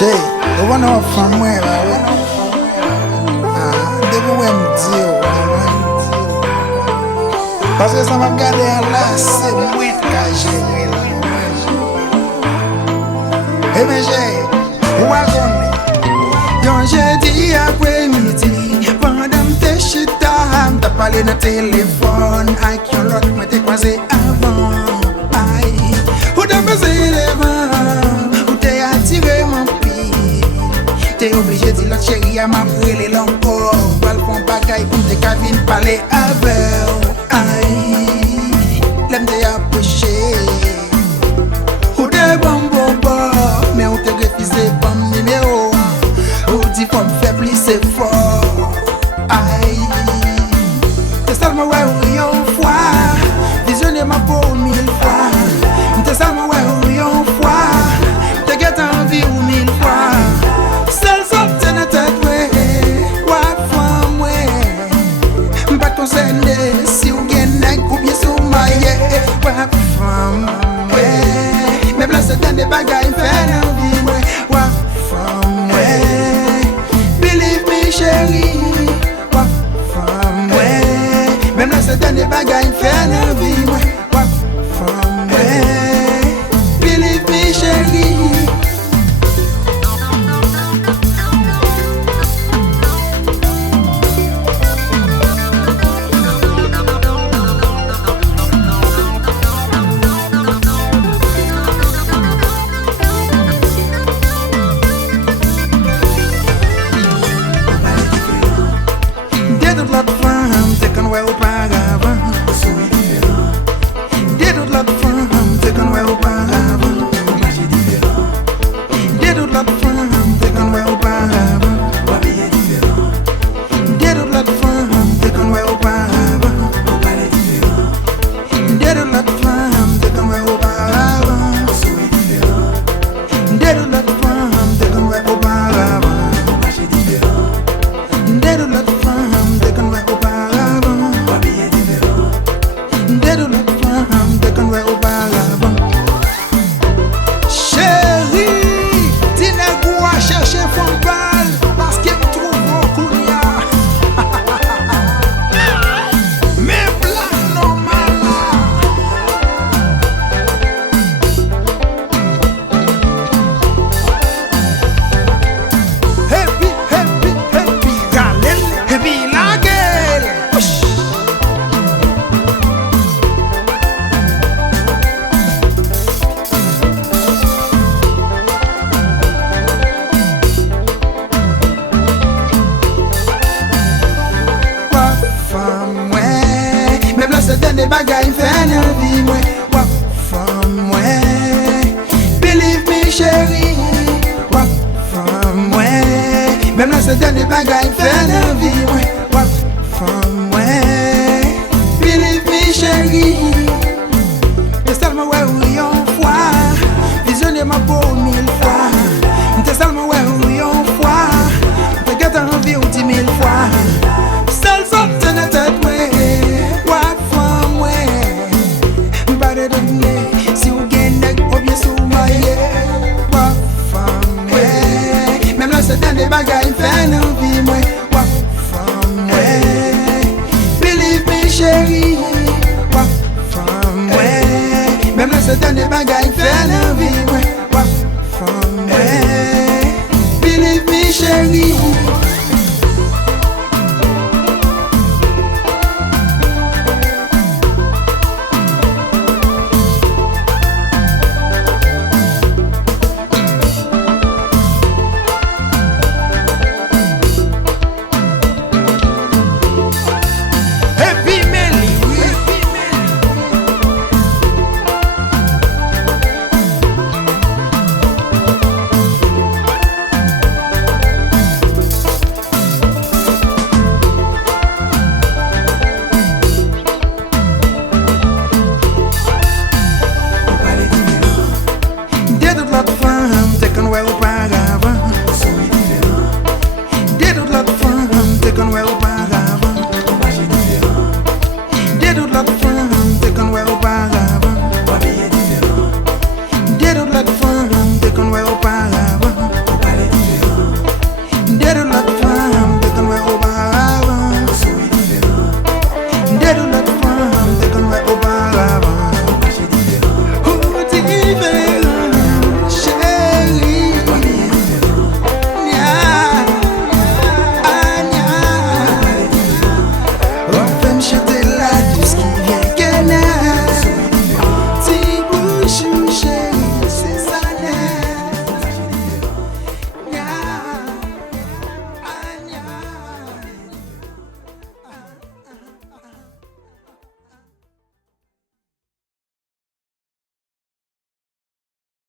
Che, eu vou não famwe ba we. Devo we mdio. Parce que ça m'a regardé là, c'est moi qui j'ai là. Eh mais j'ai, yon jeudi après-midi, pendant tes chita, t'as parlé dans téléphone, avec yon l'autre, moi t'es croisé avant. Aïe, ou t'as passé les vents, ou t'es attiré mon pied. T'es obligé de dire la chérie à ma brûlé l'encore. Ou elle font bagaille pour tes cabines parler avec. Aïe, l'aime t'es approché. Ou t'es bon mais ou t'es refusé comme numéro. Ou dit comme faible c'est fort. Aïe, t'es seulement ouais ou yon fois. Visionner ma peau 1000 fois. T'es seulement ouais ou yon fois. T'es guette envie ou 1000 fois. Seul sorte de tête ouais. Wa femme ouais. Pas concerné si ou gen nèg ou bien sou maye. Wa femme ouais. Même là c'est dans des bagailles fait envie ouais. Wa femme ouais. Believe me chérie. Wa femme ouais. Même là c'est dans des bagailles fait envie ouais. Wa femme ouais. Believe me chérie. Dans des bagailles fait envie moi. Wa femme ouais. Believe me chérie. Wa femme ouais. Même là c'est dans des bagailles fait envie moi. Wa femme ouais. Believe me chérie. T'es seulement ouais ou yon fois. Visionner ma peau 1000 fois. T'es seulement ouais ou yon fois. T'es guette envie ou 10 000 fois. Seul sorte de tête ouais. Si ou gen nèg ou bien sou maye. Wa femme ouais. Même là c'est dans des bagailles fait envie moi. Wa femme ouais. Believe me chérie. Wa femme ouais. Même là c'est dans des bagailles fait envie.